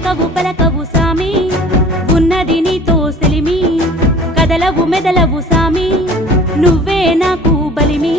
చిలకవు పలకవు సామి ఉన్నది నీతో సెలిమి కదలవు మెదలవు సామి నువ్వే నాకు బలిమి